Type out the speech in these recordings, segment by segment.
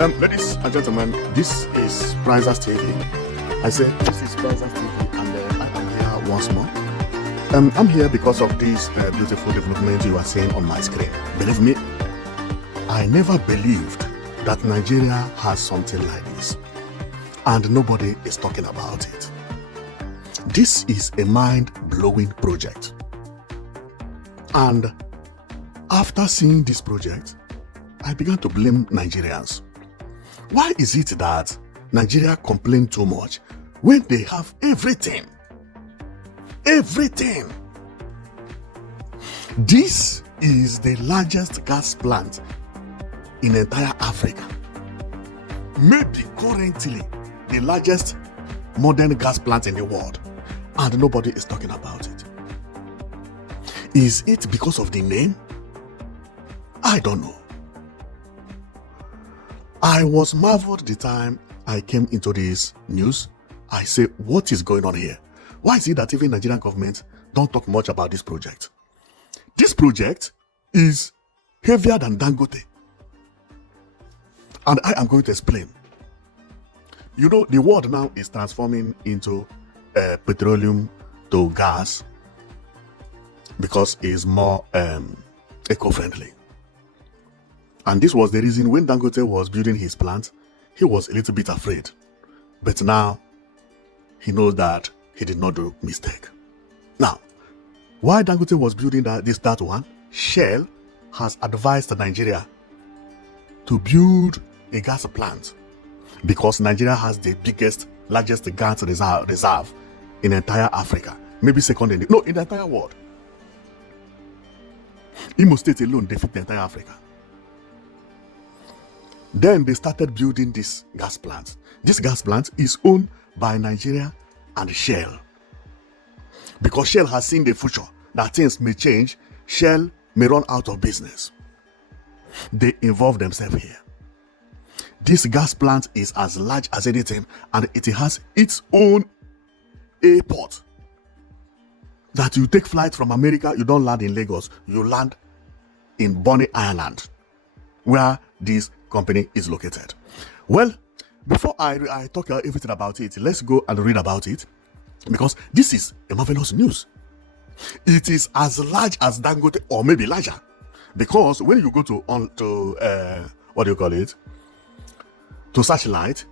Ladies and gentlemen, this is Prizers TV. I say this is Prizers TV, and I am here once more. I'm here because of this beautiful development you are seeing on my screen. Believe me, I never believed that Nigeria has something like this, and nobody is talking about it. This is a mind-blowing project, and after seeing this project, I began to blame Nigerians. Why is it that Nigeria complain too much when they have everything? Everything. This is the largest gas plant in entire Africa. Maybe currently the largest modern gas plant in the world, and nobody is talking about it. Is it because of the name? I don't know. I was marveled the time I came into this news. I say, what is going on here? Why is it that even Nigerian government don't talk much about this project? This project is heavier than Dangote. And I am going to explain. You know, the world now is transforming into petroleum to gas because it's more eco-friendly. And this was the reason when Dangote was building his plant, he was a little bit afraid. But now, he knows that he did not do mistake. Now, why Dangote was building that one, Shell has advised Nigeria to build a gas plant because Nigeria has the largest gas reserve in entire Africa. Maybe second in the entire world. Imo State alone defeat the entire Africa. Then they started building this gas plant. This gas plant is owned by Nigeria and Shell. Because Shell has seen the future, that things may change, Shell may run out of business. They involve themselves here. This gas plant is as large as anything, and it has its own airport. That you take flight from America, you don't land in Lagos, you land in Bonny, Ireland, where this company is located. Well, before I talk everything about it, let's go and read about it, because this is a marvelous news. It is as large as Dangote, or maybe larger, because when you go to what do you call it, to Satellite,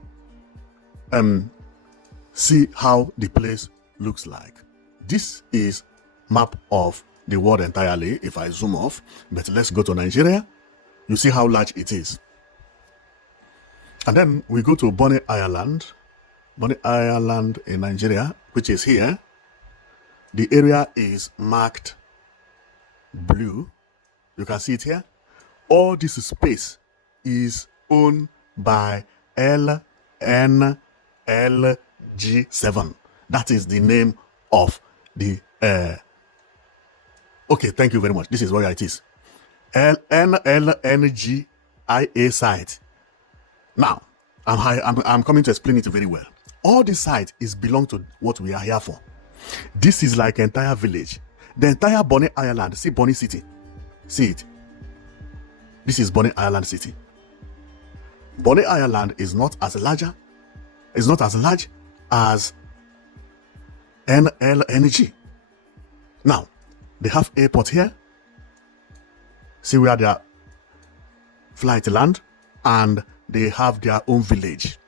see how the place looks like. This is map of the world entirely. If I zoom off, but let's go to Nigeria. You see how large it is. And then we go to Bonny, Ireland in Nigeria, which is here. The area is marked blue. You can see it here. All this space is owned by NLNG 7. That is the name of the okay, thank you very much. This is where it is. NLNG site. Now, I'm coming to explain it very well. All this site is belong to what we are here for. This is like entire village. The entire Bonny Island. See Bonny City. See it. This is Bonny Island City. Bonny Island is not as large as NLNG. Now, they have airport here. See where their flight land, and they have their own village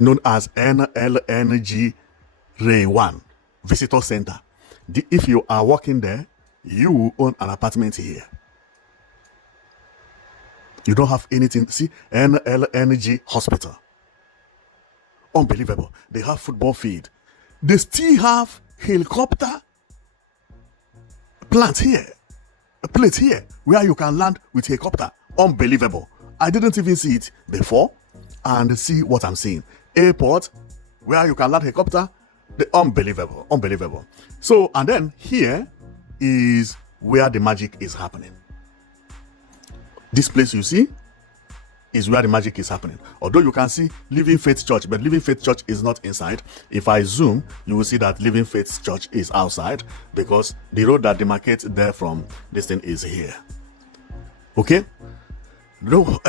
known as NLNG Train 1 Visitor Center. If you are working there, you will own an apartment here. You don't have anything. See, NLNG Hospital. Unbelievable. They have football field. They still have helicopter plant here. A place here where you can land with helicopter. Unbelievable. I didn't even see it before, and see what I'm seeing. Airport where you can land helicopter. Unbelievable. So, and then here is where the magic is happening. This place you see is where the magic is happening. Although you can see Living Faith Church, but Living Faith Church is not inside. If I zoom, you will see that Living Faith Church is outside, because the road that demarcates there from this thing is here. Okay? No,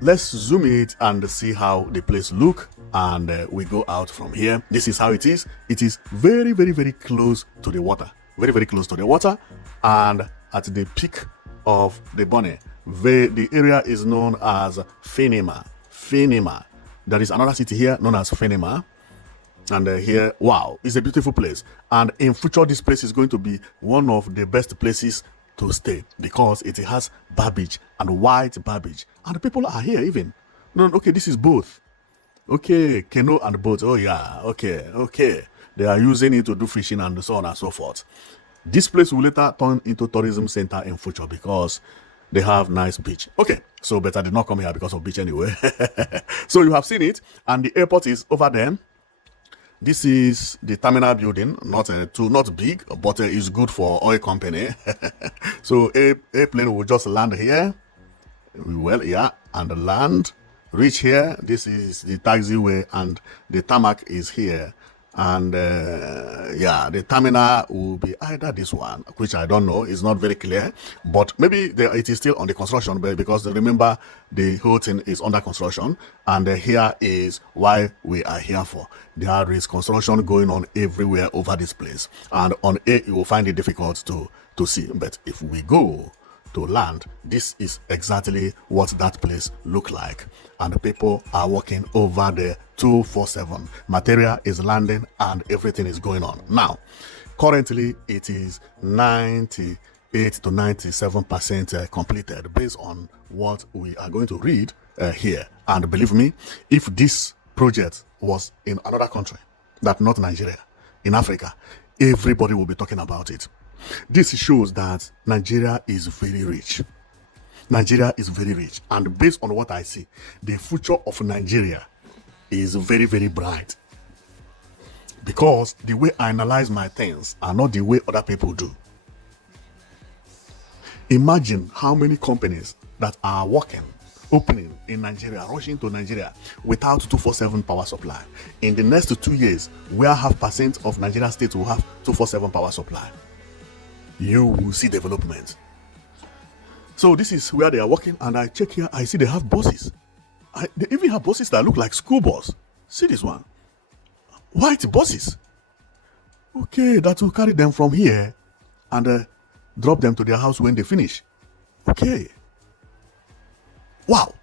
let's zoom it and see how the place look, and we go out from here. This is how it is. It is very, very, very close to the water. Very, very close to the water, and at the peak of the Bonny, the area is known as Finima. Finima. There is another city here known as Finima. And here, wow, it's a beautiful place. And in future, this place is going to be one of the best places to stay because it has barbage and white barbage. And the people are here even. No, okay, this is both. Okay, canoe and boat. Oh yeah, okay. They are using it to do fishing and so on and so forth. This place will later turn into tourism center in future because they have nice beach. Okay, so but I did not come here because of beach anyway. So you have seen it, and the airport is over there. This is the terminal building, not big, but it's good for oil company. So airplane will just land here. Well, yeah, and land, reach here. This is the taxiway, and the tarmac is here. And yeah, the terminal will be either this one, which I don't know, it's not very clear, but maybe it is still on the construction, because remember the whole thing is under construction, and here is why we are here for. There is construction going on everywhere over this place, and on air you will find it difficult to see, but if we go to land, this is exactly what that place look like, and the people are working over there 247. Material is landing and everything is going on. Now currently it is 98 to 97% completed based on what we are going to read here. And believe me, if this project was in another country, that not Nigeria, in Africa, everybody will be talking about it. This shows that Nigeria is very rich. Nigeria is very rich, and based on what I see, the future of Nigeria is very, very bright, because the way I analyze my things are not the way other people do. Imagine how many companies that are working, opening in Nigeria, rushing to Nigeria without 247 power supply. In the next 2 years, where 0.5% of Nigeria states will have 247 power supply, you will see development. So this is where they are working, and I check here, I see they have buses. They even have buses that look like school bus. See this one, white buses. Okay, that will carry them from here and drop them to their house when they finish. Okay, wow,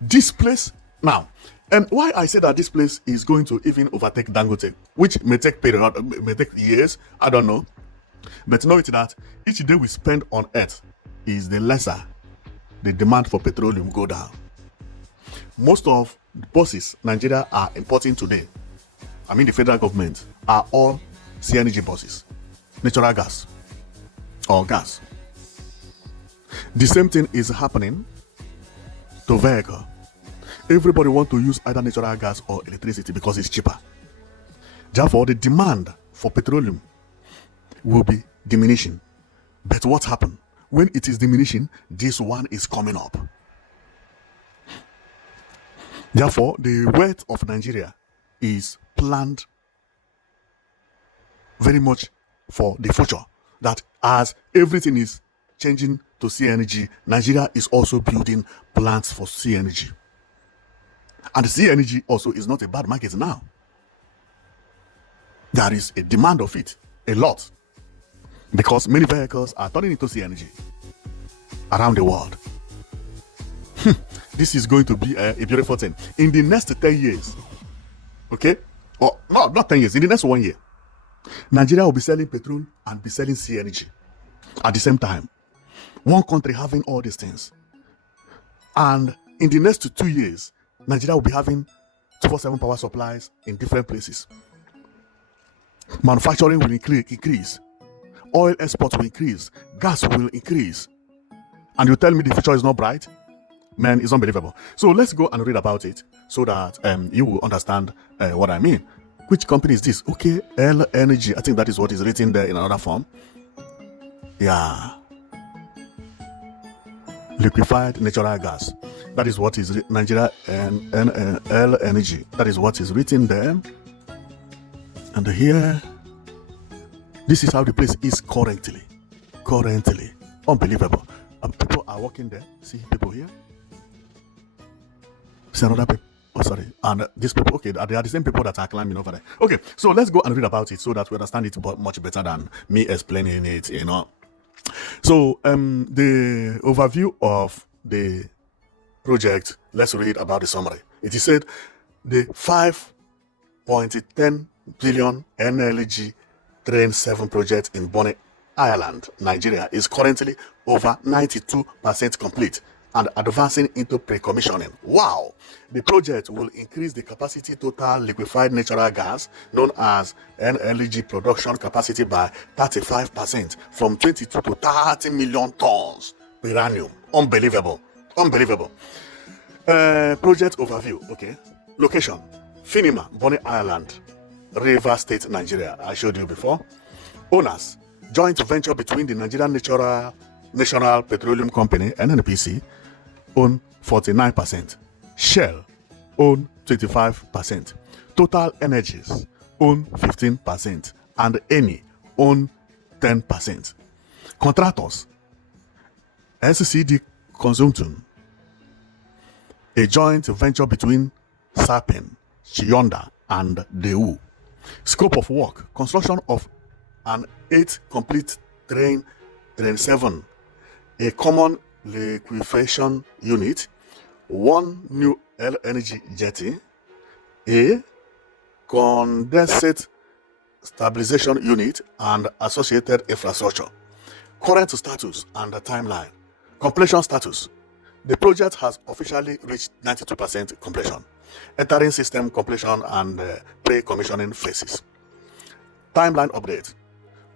this place now. And why I say that this place is going to even overtake Dangote, which may take years, I don't know. But know it that each day we spend on earth is the lesser the demand for petroleum go down. Most of the buses Nigeria are importing today, I mean the federal government, are all CNG buses, natural gas or gas. The same thing is happening to vehicle. Everybody want to use either natural gas or electricity because it's cheaper. Therefore, the demand for petroleum will be diminishing. But what happened? When it is diminishing, this one is coming up. Therefore, the wealth of Nigeria is planned very much for the future. That as everything is changing to CNG, Nigeria is also building plants for CNG. And CNG also is not a bad market now. There is a demand of it, a lot, because many vehicles are turning into CNG around the world. This is going to be a beautiful thing. In the next 10 years, okay? Or no, not 10 years, in the next 1 year, Nigeria will be selling petrol and be selling CNG at the same time. One country having all these things. And in the next 2 years, Nigeria will be having 247 power supplies in different places. Manufacturing will increase. Oil exports will increase. Gas will increase. And you tell me the future is not bright? Man, it's unbelievable. So let's go and read about it so that you will understand what I mean. Which company is this? Okay, NLNG. I think that is what is written there in another form. Yeah. Liquefied natural gas. That is what is Nigeria and NLNG. That is what is written there. And here, this is how the place is currently. Unbelievable. People are working there. See people here. See another people. Oh, sorry. And these people, okay, they are the same people that are climbing over there. Okay, so let's go and read about it so that we understand it much better than me explaining it, you know. So, the overview of the project, let's read about the summary. It is said the 5.10 billion NLNG Train 7 project in Bonny, Ireland, Nigeria is currently over 92% complete and advancing into pre-commissioning. Wow! The project will increase the capacity total liquefied natural gas, known as NLNG production capacity, by 35% from 22 to 30 million tons per annum. Unbelievable. Unbelievable. Project overview. Okay. Location: Finima, Bonny, Ireland, River State, Nigeria. I showed you before. Owners: joint venture between the Nigerian National Petroleum Company, NNPC, own 49%. Shell own 25%. Total Energies own 15%. And Eni own 10%. Contractors: SCD Consulting, a joint venture between Sapen, Chionda, and Deu. Scope of work: construction of an 8 complete train 7, a common liquefaction unit, 1 new LNG jetty, a condensate stabilization unit, and associated infrastructure. Current status and the timeline. Completion status: the project has officially reached 92% completion, entering system completion and pre-commissioning phases. Timeline update: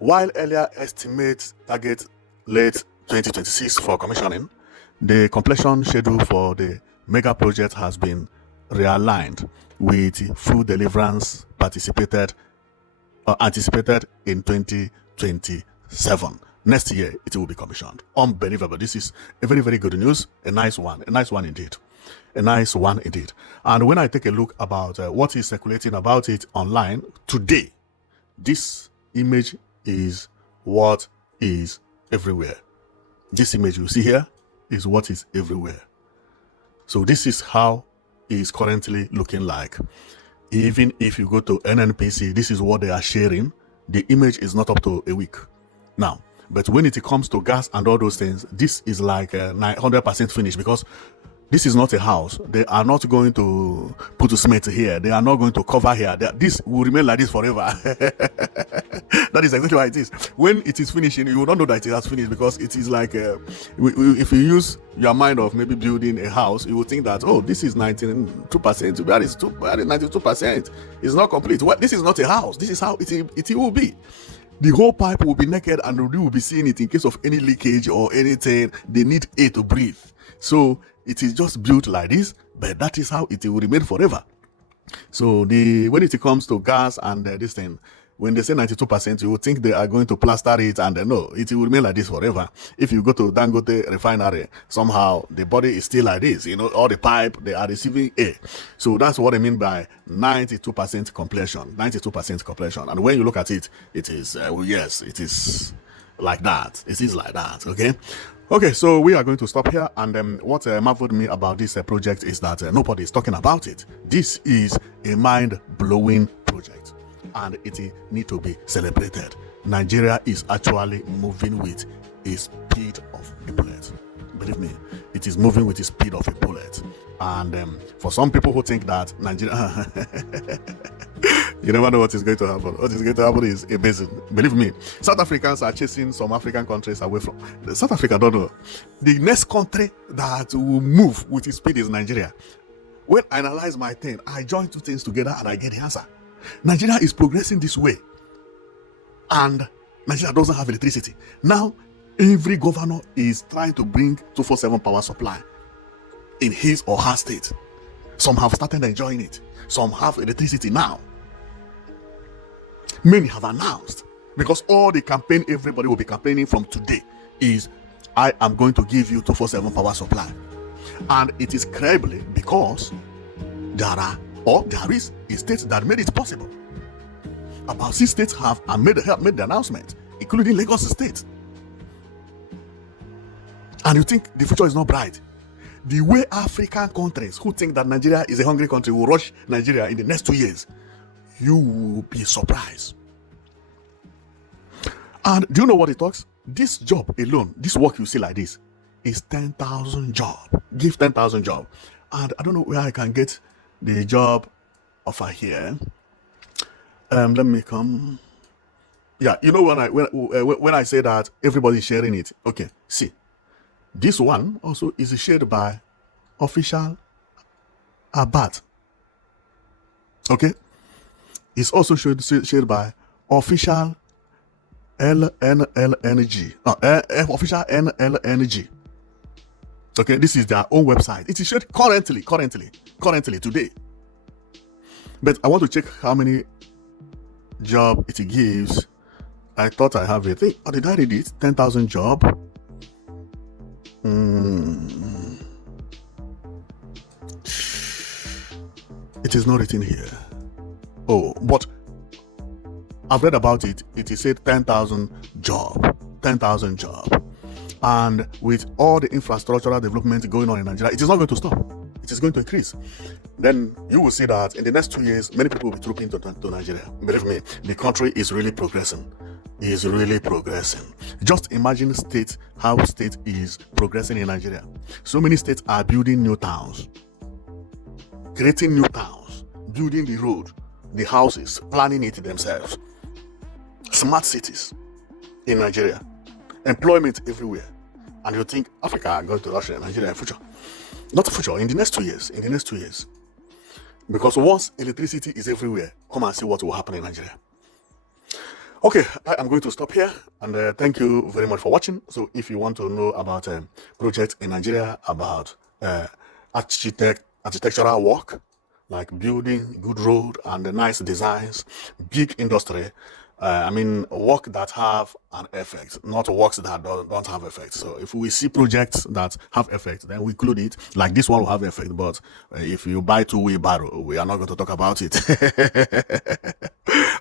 while earlier estimates target late 2026 for commissioning, the completion schedule for the mega project has been realigned with full deliverance anticipated in 2027. Next year, it will be commissioned. Unbelievable. This is a very, very good news. A nice one indeed. A nice one indeed. And when I take a look about what is circulating about it online today, this image is what is everywhere. This image you see here is what is everywhere. So this is how it is currently looking like. Even if you go to NNPC, this is what they are sharing. The image is not up to a week now. But when it comes to gas and all those things, this is like 900% finished, because this is not a house. They are not going to put cement here. They are not going to cover here. This will remain like this forever. That is exactly why it is. When it is finishing, you will not know that it has finished, because it is like, if you use your mind of maybe building a house, you will think that, oh, this is 92%. Where is 92%? It's not complete. Well, this is not a house. This is how it will be. The whole pipe will be naked, and you will be seeing it in case of any leakage or anything. They need air to breathe. So it is just built like this, but that is how it will remain forever. So when it comes to gas and this thing, when they say 92%, you would think they are going to plaster it, and no, it will remain like this forever. If you go to Dangote refinery, somehow the body is still like this. You know, all the pipe, they are receiving air. So that's what I mean by 92% completion. 92% completion. And when you look at it, it is, yes, it is like that. It is like that, okay? Okay, so we are going to stop here. And what marveled me about this project is that nobody is talking about it. This is a mind-blowing project, and it need to be celebrated. Nigeria is actually moving with a speed of a bullet. Believe me, it is moving with the speed of a bullet. And for some people who think that Nigeria, you never know what is going to happen. What is going to happen is amazing. Believe me, South Africans are chasing some African countries away from South Africa. Don't know. The next country that will move with its speed is Nigeria. When I analyze my thing, I join two things together and I get the answer. Nigeria is progressing this way, and Nigeria doesn't have electricity. Now, every governor is trying to bring 247 power supply in his or her state. Some have started enjoying it. Some have electricity now. Many have announced, because all the campaign everybody will be campaigning from today is, I am going to give you 247 power supply. And it is credible because there is a state that made it possible. About 6 states have made the announcement, including Lagos State. And you think the future is not bright. the way African countries who think that Nigeria is a hungry country will rush Nigeria in the next 2 years, you will be surprised. And do you know what it talks? This job alone, this work you see like this, is 10,000 job. Give 10,000 job. And I don't know where I can get the job offer here. Let me come. Yeah, you know when I say that everybody's sharing it. Okay, see, this one also is shared by official Abat. Okay, it's also shared by official NLNG. Official NLNG. Okay, this is their own website. It is shared currently today. But I want to check how many job it gives. I thought I have it. Hey, did I read it? 10,000 job. It is not written here. Oh, but I've read about it. It is said 10,000 job. 10,000 job. And with all the infrastructural development going on in Nigeria, it is not going to stop. It is going to increase. Then you will see that in the next 2 years, many people will be trooping to Nigeria. Believe me, the country is really progressing. Is really progressing. Just imagine how state is progressing in Nigeria. So many states are building new towns, creating new towns, building the road, the houses, planning it themselves. Smart cities in Nigeria, employment everywhere. And you think Africa are going to rush Nigeria in future? Not future, in the next 2 years. In the next 2 years. Because once electricity is everywhere, come and see what will happen in Nigeria. Okay, I am going to stop here, and thank you very much for watching. So if you want to know about projects in Nigeria, about architectural work, like building good road and nice designs, big industry, work that have an effect, not works that don't have effect. So if we see projects that have effect, then we include it. Like this one will have effect, but if you buy two-way barrow, we are not going to talk about it.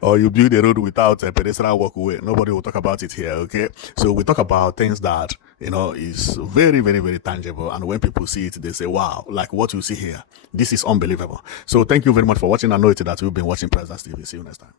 Or you build a road without a pedestrian walkway, nobody will talk about it here, okay? So we talk about things that, is very, very, very tangible. And when people see it, they say, wow, like what you see here, this is unbelievable. So thank you very much for watching. I know it that you've been watching President's TV. See you next time.